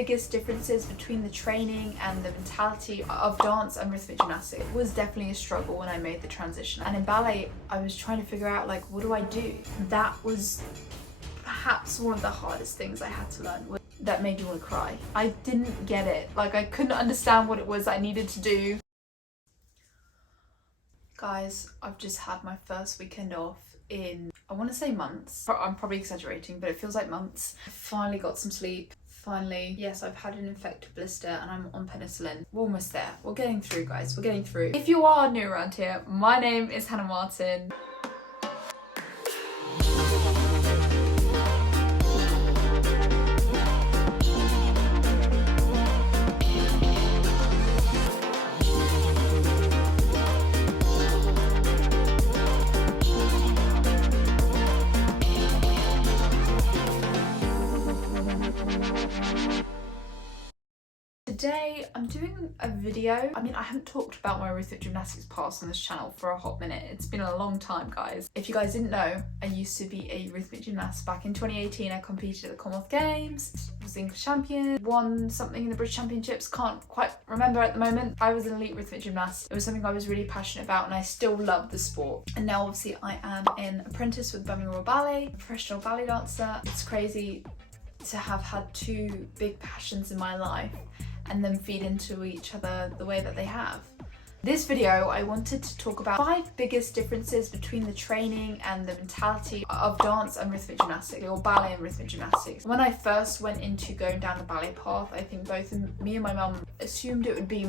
biggest differences between the training and the mentality of dance and rhythmic gymnastics. It was definitely a struggle when I made the transition. And in ballet, I was trying to figure out, like, what do I do? That was perhaps one of the hardest things I had to learn. That made me want to cry. I didn't get it. Like, I couldn't understand what it was I needed to do. Guys, I've just had my first weekend off in, I want to say months. I'm probably exaggerating, but it feels like months. I finally got some sleep. Finally, yes, I've had an infected blister and I'm on penicillin. We're almost there. We're getting through, guys. We're getting through. If you are new around here, my name is Hannah Martin. Today I'm doing a video. I mean, I haven't talked about my rhythmic gymnastics past on this channel for a hot minute. It's been a long time, guys. If you guys didn't know, I used to be a rhythmic gymnast. Back in 2018, I competed at the Commonwealth Games, was English champion, won something in the British Championships, can't quite remember at the moment. I was an elite rhythmic gymnast. It was something I was really passionate about and I still love the sport. And now obviously I am an apprentice with Birmingham Royal Ballet, a professional ballet dancer. It's crazy to have had two big passions in my life and then feed into each other the way that they have. This video, I wanted to talk about 5 biggest differences between the training and the mentality of dance and rhythmic gymnastics, or ballet and rhythmic gymnastics. When I first went into going down the ballet path, I think both me and my mum assumed it would be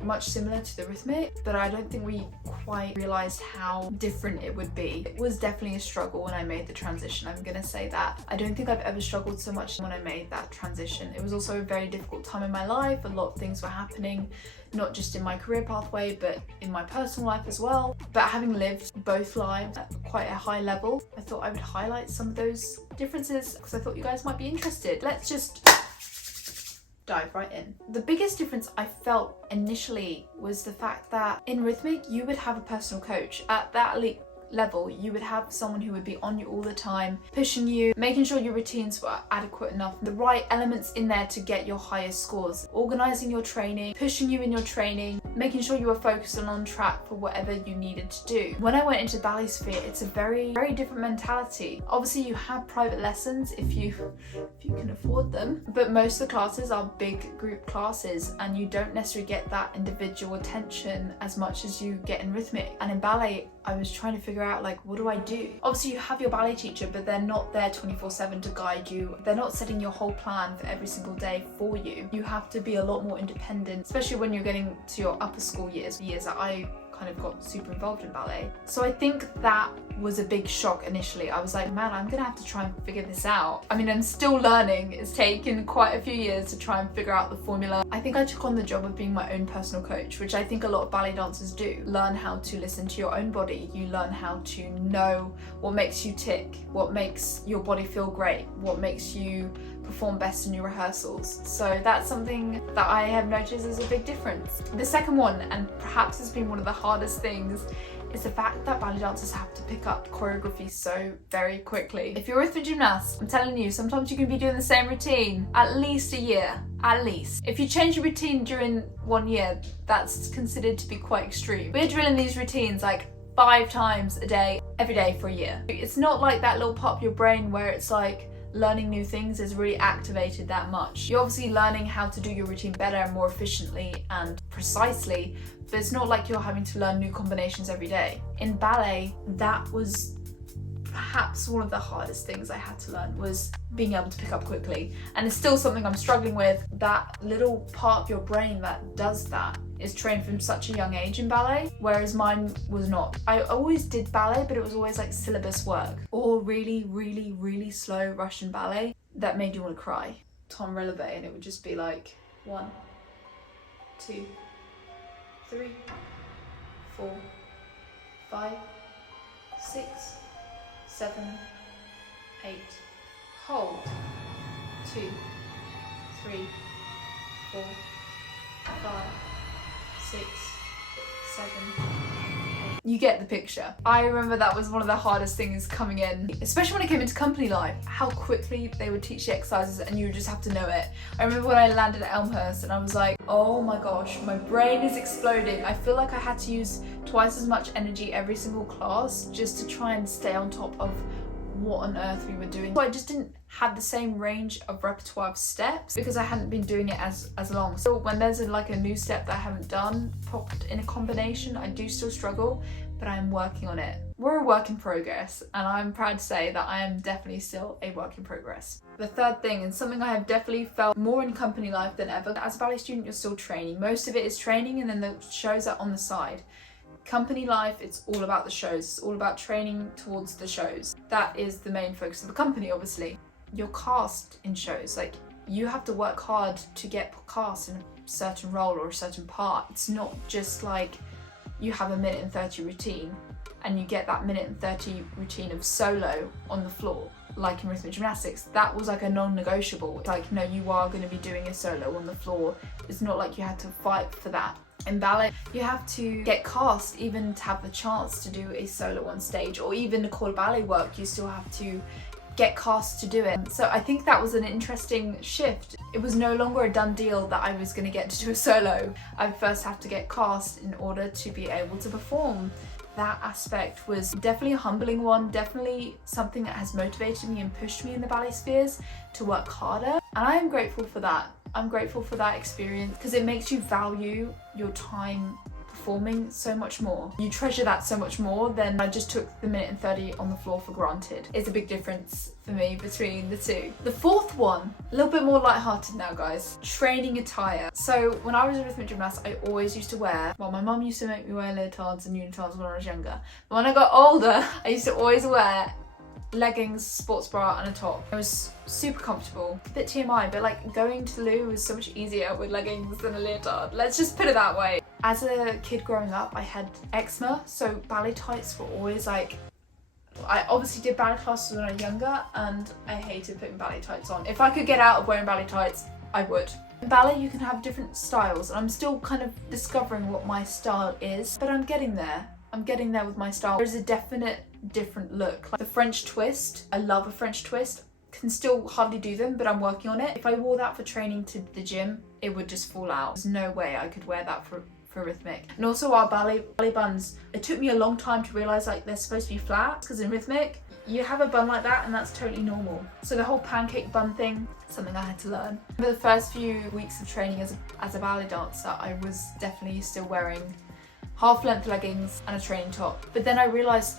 much similar to the rhythmic, but I don't think we quite realised how different it would be. It was definitely a struggle when I made the transition, I'm gonna say that. I don't think I've ever struggled so much when I made that transition. It was also a very difficult time in my life. A lot of things were happening, not just in my career pathway, but in my personal life as well. But having lived both lives at quite a high level, I thought I would highlight some of those differences because I thought you guys might be interested. Let's just dive right in. The biggest difference I felt initially was the fact that in rhythmic, you would have a personal coach. At that elite level, you would have someone who would be on you all the time, pushing you, making sure your routines were adequate enough, the right elements in there to get your highest scores, organizing your training, pushing you in your training, making sure you were focused and on track for whatever you needed to do. When I went into the ballet sphere, it's a very, very different mentality. Obviously, you have private lessons if you can afford them, but most of the classes are big group classes and you don't necessarily get that individual attention as much as you get in rhythmic. And in ballet, I was trying to figure out, like, what do I do? Obviously you have your ballet teacher, but they're not there 24/7 to guide you. They're not setting your whole plan for every single day for you. You have to be a lot more independent, especially when you're getting to your upper school years that I kind of got super involved in ballet. So I think that was a big shock initially. I was like, man, I'm gonna have to try and figure this out. I mean, I'm still learning. It's taken quite a few years to try and figure out the formula. I think I took on the job of being my own personal coach, which I think a lot of ballet dancers do. Learn how to listen to your own body. You learn how to know what makes you tick, what makes your body feel great, what makes you perform best in your rehearsals. So that's something that I have noticed is a big difference. The second one, and perhaps has been one of the hardest things, is the fact that ballet dancers have to pick up choreography so very quickly. If you're a rhythmic gymnast, I'm telling you, sometimes you can be doing the same routine at least a year, at least. If you change your routine during 1 year, that's considered to be quite extreme. We're drilling these routines like 5 times a day, every day for a year. It's not like that little part of your brain where it's like, learning new things is really activated that much. You're obviously learning how to do your routine better and more efficiently and precisely, but it's not like you're having to learn new combinations every day. In ballet, that was perhaps one of the hardest things I had to learn, was being able to pick up quickly. And it's still something I'm struggling with. That little part of your brain that does that is trained from such a young age in ballet, whereas mine was not. I always did ballet, but it was always like syllabus work or really, really, really slow Russian ballet that made you want to cry. Tom releve, and it would just be like 1, 2, 3, 4, 5, 6, 7, 8, hold, 2, 3, 4, 5, 6, 7, 8. You get the picture. I remember that was one of the hardest things coming in, especially when it came into company life, how quickly they would teach the exercises and you would just have to know it. I remember when I landed at Elmhurst and I was like, oh my gosh, my brain is exploding. I feel like I had to use twice as much energy every single class just to try and stay on top of what on earth we were doing. So I just didn't have the same range of repertoire of steps because I hadn't been doing it as long. So when there's like a new step that I haven't done popped in a combination, I do still struggle, but I'm working on it. We're a work in progress, and I'm proud to say that I am definitely still a work in progress. The third thing, and something I have definitely felt more in company life than ever, as a ballet student you're still training. Most of it is training and then the shows are on the side. Company life, it's all about the shows. It's all about training towards the shows. That is the main focus of the company, obviously. You're cast in shows. Like, you have to work hard to get cast in a certain role or a certain part. It's not just like you have a minute and 30 routine and you get that minute and 30 routine of solo on the floor, like in rhythmic gymnastics. That was like a non-negotiable. It's like, no, you are going to be doing a solo on the floor. It's not like you had to fight for that. In ballet, you have to get cast even to have the chance to do a solo on stage, or even to call ballet work, you still have to get cast to do it. So I think that was an interesting shift. It was no longer a done deal that I was going to get to do a solo. I first have to get cast in order to be able to perform. That aspect was definitely a humbling one, definitely something that has motivated me and pushed me in the ballet spheres to work harder, and I am grateful for that. I'm grateful for that experience because it makes you value your time performing so much more. You treasure that so much more than I just took the minute and 30 on the floor for granted. It's a big difference for me between the two. The fourth one, a little bit more lighthearted now, guys. Training attire. So when I was a rhythmic gymnast, I always used to wear, well, my mum used to make me wear leotards and unitards when I was younger. But when I got older, I used to always wear leggings, sports bra and a top. It was super comfortable. A bit TMI, but like going to the loo was so much easier with leggings than a leotard. Let's just put it that way. As a kid growing up, I had eczema, so ballet tights were always like, I obviously did ballet classes when I was younger and I hated putting ballet tights on. If I could get out of wearing ballet tights, I would. In ballet, you can have different styles, and I'm still kind of discovering what my style is, but I'm getting there. I'm getting there with my style. There's a definite different look. Like the French twist, I love a French twist. Can still hardly do them, but I'm working on it. If I wore that for training to the gym, it would just fall out. There's no way I could wear that for rhythmic. And also our ballet buns, it took me a long time to realise like they're supposed to be flat, because in rhythmic, you have a bun like that and that's totally normal. So the whole pancake bun thing, something I had to learn. For the first few weeks of training as a ballet dancer, I was definitely still wearing half-length leggings and a training top. But then I realised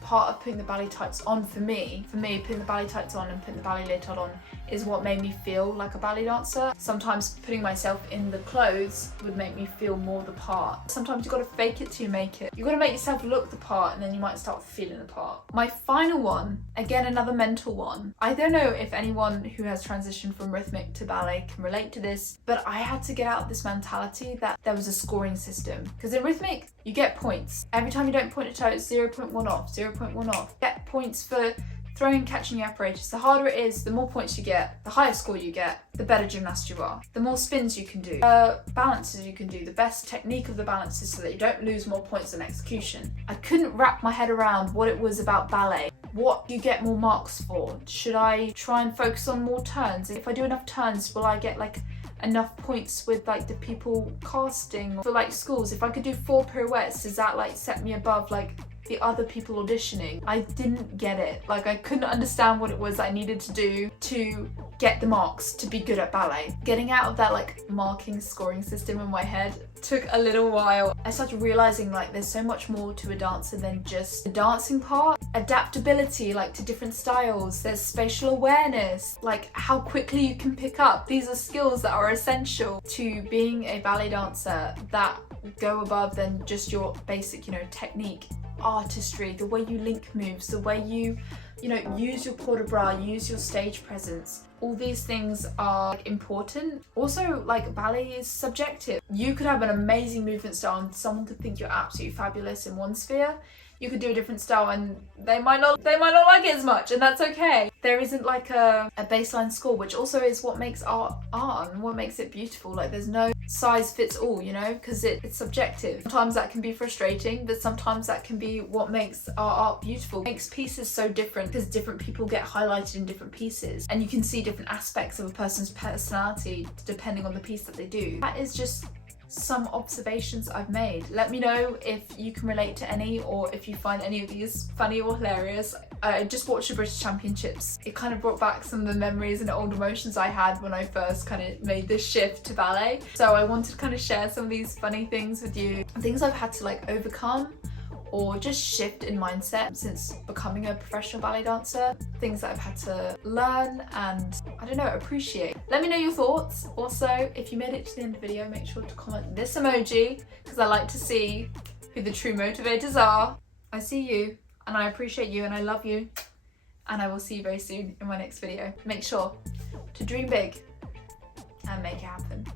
part of putting the ballet tights on for me, putting the ballet tights on and putting the ballet leotard on is what made me feel like a ballet dancer. Sometimes putting myself in the clothes would make me feel more the part. Sometimes you've got to fake it till you make it. You've got to make yourself look the part and then you might start feeling the part. My final one, again another mental one. I don't know if anyone who has transitioned from rhythmic to ballet can relate to this, but I had to get out of this mentality that there was a scoring system. Because in rhythmic, you get points. Every time you don't point a toe, it's 0.1 off, 0.1 off. Get points for throwing, catching your apparatus. The harder it is, the more points you get, the higher score you get, the better gymnast you are. The more spins you can do, balances you can do, the best technique of the balances so that you don't lose more points than execution. I couldn't wrap my head around what it was about ballet. What do you get more marks for? Should I try and focus on more turns? If I do enough turns, will I get like enough points with like the people casting for like schools? If I could do 4 pirouettes, does that like set me above like the other people auditioning? I didn't get it. Like I couldn't understand what it was I needed to do to get the marks to be good at ballet. Getting out of that like marking scoring system in my head took a little while. I started realizing like there's so much more to a dancer than just the dancing part. Adaptability like to different styles. There's spatial awareness, like how quickly you can pick up. These are skills that are essential to being a ballet dancer that go above than just your basic, technique. Artistry, the way you link moves, the way you use your port de bras, use your stage presence. All these things are important. Also, like ballet is subjective. You could have an amazing movement style and someone could think you're absolutely fabulous in one sphere. you could do a different style and they might not like it as much, and that's okay. There isn't like a baseline score, which also is what makes art and what makes it beautiful. Like there's no size fits all, you know, because it's subjective. Sometimes that can be frustrating, but sometimes that can be what makes our art beautiful. It makes pieces so different because different people get highlighted in different pieces, and you can see different aspects of a person's personality depending on the piece that they do. That is just some observations I've made. Let me know if you can relate to any, or if you find any of these funny or hilarious. I just watched the British Championships. It kind of brought back some of the memories and old emotions I had when I first kind of made this shift to ballet. So I wanted to kind of share some of these funny things with you, things I've had to like overcome or just shift in mindset since becoming a professional ballet dancer, things that I've had to learn and, I don't know, appreciate. Let me know your thoughts. Also, if you made it to the end of the video, make sure to comment this emoji because I like to see who the true motivators are. I see you and I appreciate you and I love you, and I will see you very soon in my next video. Make sure to dream big and make it happen.